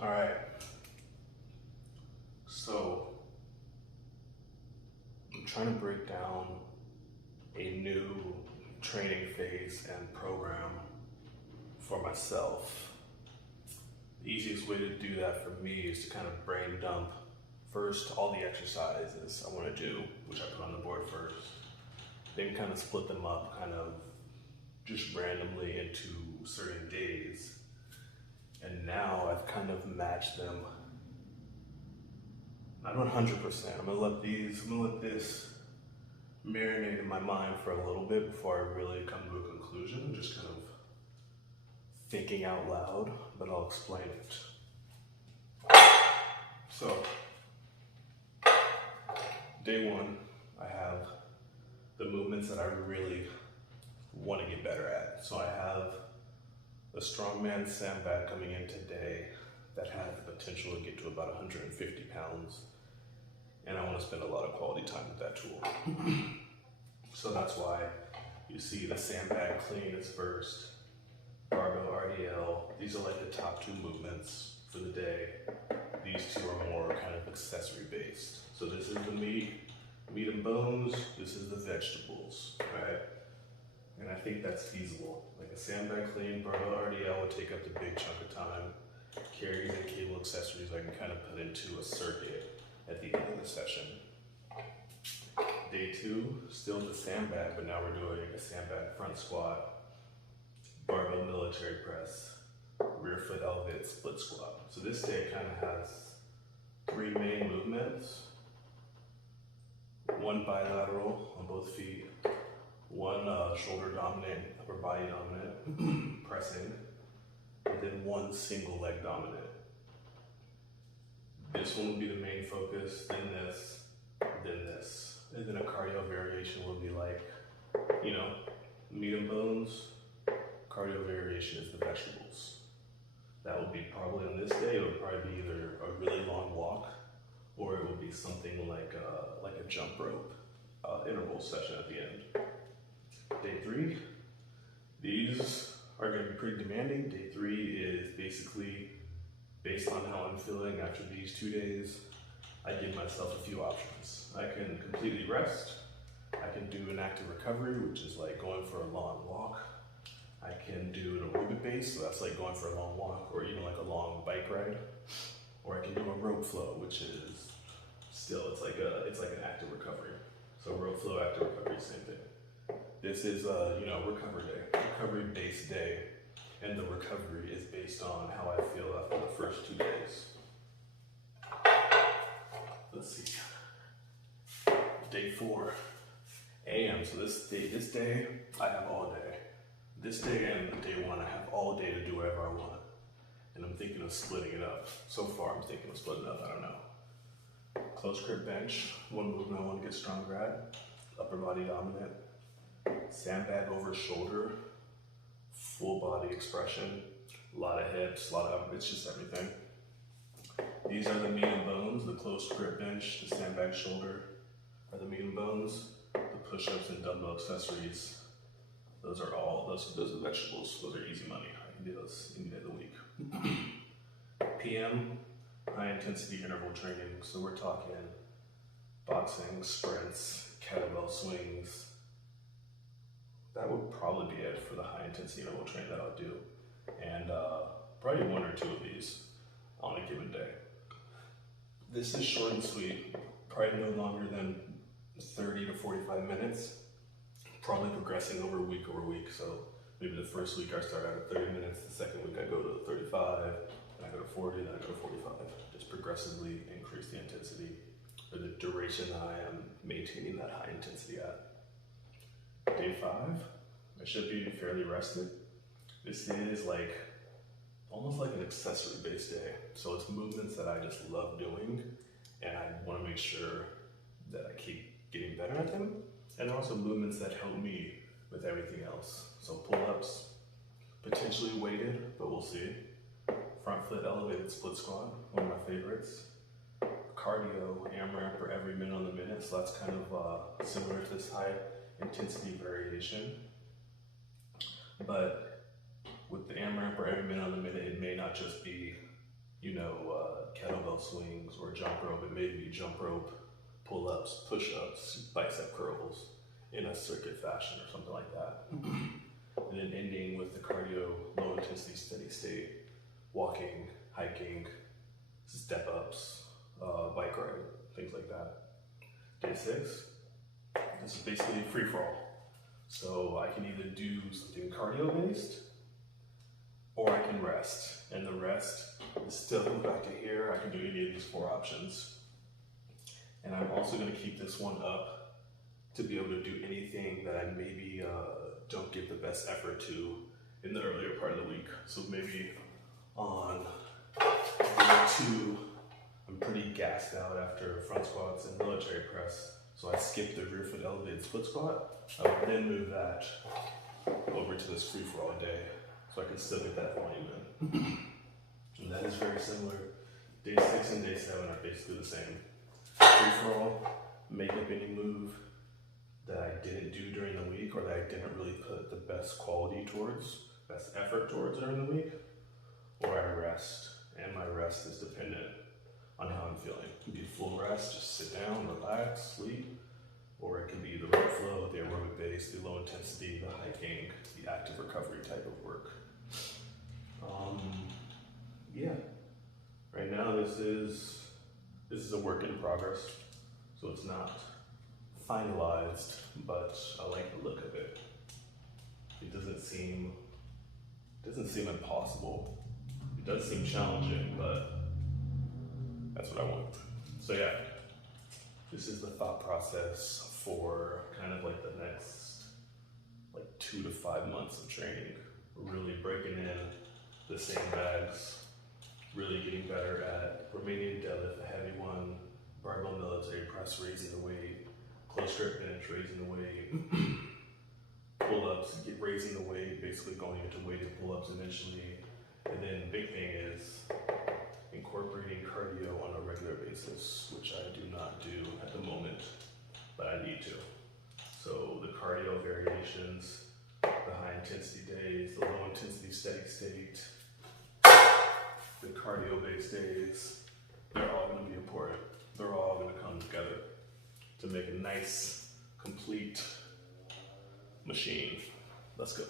All right. So I'm trying to break down a new training phase and program for myself. The easiest way to do that for me is to kind of brain dump first all the exercises I want to do, which I put on the board first, then kind of split them up kind of just randomly into certain days. And now I've kind of matched them, not 100%. I'm gonna let this marinate in my mind for a little bit before I really come to a conclusion. I'm just kind of thinking out loud, but I'll explain it. So, day one, I have the movements that I really want to get better at. So I have the strongman sandbag coming in today that has the potential to get to about 150 pounds. And I want to spend a lot of quality time with that tool. So that's why you see the sandbag clean is first, barbell RDL. These are like the top two movements for the day. These two are more kind of accessory based. So this is the meat and bones. This is the vegetables, right? And I think that's feasible. Like a sandbag clean, barbell RDL would take up the big chunk of time. Carries and cable accessories I can kind of put into a circuit at the end of the session. Day two, still the sandbag, but now we're doing a sandbag front squat, barbell military press, rear foot elevated split squat. So this day kind of has three main movements. One bilateral on both feet, one shoulder dominant, upper body dominant, pressing, and then one single leg dominant. This one will be the main focus, then this, then this. And then a cardio variation will be like, meat and bones. Cardio variation is the vegetables. That will be probably on this day, it would probably be either a really long walk or it will be something like a jump rope interval session at the end. Day three, these are going to be pretty demanding. Day three is basically based on how I'm feeling after these 2 days. I give myself a few options. I can completely rest. I can do an active recovery, which is like going for a long walk. I can do an aerobic base, so that's like going for a long walk or even like a long bike ride. Or I can do a rope flow, which is still, it's like an active recovery. So rope flow, active recovery, same thing. This is recovery based day, and the recovery is based on how I feel after the first 2 days. Let's see. Day 4, AM. So this day I have all day. This day and day 1 I have all day to do whatever I want. And I'm thinking of splitting it up. So far I'm thinking of splitting it up, I don't know. Close grip bench, one movement I want to get stronger at. Upper body dominant. Sandbag over shoulder. Full body expression. A lot of hips, it's just everything. These are the meat and bones. The close grip bench, the sandbag shoulder are the meat and bones. The push-ups and dumbbell accessories, those are vegetables. Those are easy money. I can do those any day of the week. PM, high intensity interval training. So we're talking boxing, sprints, kettlebell swings. That would probably be it for the high intensity interval training that I'll do. And probably 1 or 2 of these on a given day. This is short and sweet, probably no longer than 30 to 45 minutes. Probably progressing over week. So maybe the first week I start out at 30 minutes, the second week I go to 35, then I go to 40, then I go to 45. Just progressively increase the intensity or the duration that I am maintaining that high intensity at. Day 5, I should be fairly rested. This is almost like an accessory based day. So it's movements that I just love doing and I want to make sure that I keep getting better at them. And also movements that help me with everything else. So pull-ups, potentially weighted, but we'll see. Front foot elevated split squat, one of my favorites. Cardio, AMRAP for every minute on the minute. So that's kind of similar to this high intensity variation. But with the AMRAP for every minute on the minute, it may not just be you know, kettlebell swings or jump rope. It may be jump rope, pull-ups, push-ups, bicep curls in a circuit fashion or something like that. And then ending with the cardio, low intensity, steady state, walking, hiking, step ups, bike ride, things like that. Day 6, this is basically free for all. So I can either do something cardio based or I can rest. And the rest is still back to here. I can do any of these 4 options. And I'm also going to keep this one up to be able to do anything that I maybe don't give the best effort to in the earlier part of the week. So maybe on day 2, I'm pretty gassed out after front squats and military press. So I skip the rear foot elevated split squat. I would then move that over to this free for all day so I can still get that volume in. And that is very similar. Day 6 and day 7 are basically the same. Free for all, make up any move that I didn't do during the week or that I didn't really put the best quality towards, best effort towards during the week, or I rest. And my rest is dependent on how I'm feeling. It can be full rest, just sit down, relax, sleep, or it can be the rep flow, the aerobic base, the low intensity, the hiking, the active recovery type of work. Yeah, right now this is a work in progress, so it's not finalized, but I like the look of it. It doesn't seem impossible. It does seem challenging, but that's what I want. So yeah, this is the thought process for kind of like the next 2 to 5 months of training. Really breaking in the sandbags, really getting better at Romanian deadlift, a heavy one, barbell military press, raising the weight, close grip bench, raising the weight, pull-ups, raising the weight, basically going into weighted pull-ups eventually. And then the big thing is incorporating cardio on a regular basis, which I do not do at the moment, but I need to. So the cardio variations, the high intensity days, the low intensity steady state, the cardio based days, they're all going to be important. They're all going to come together to make a nice, complete machine. Let's go.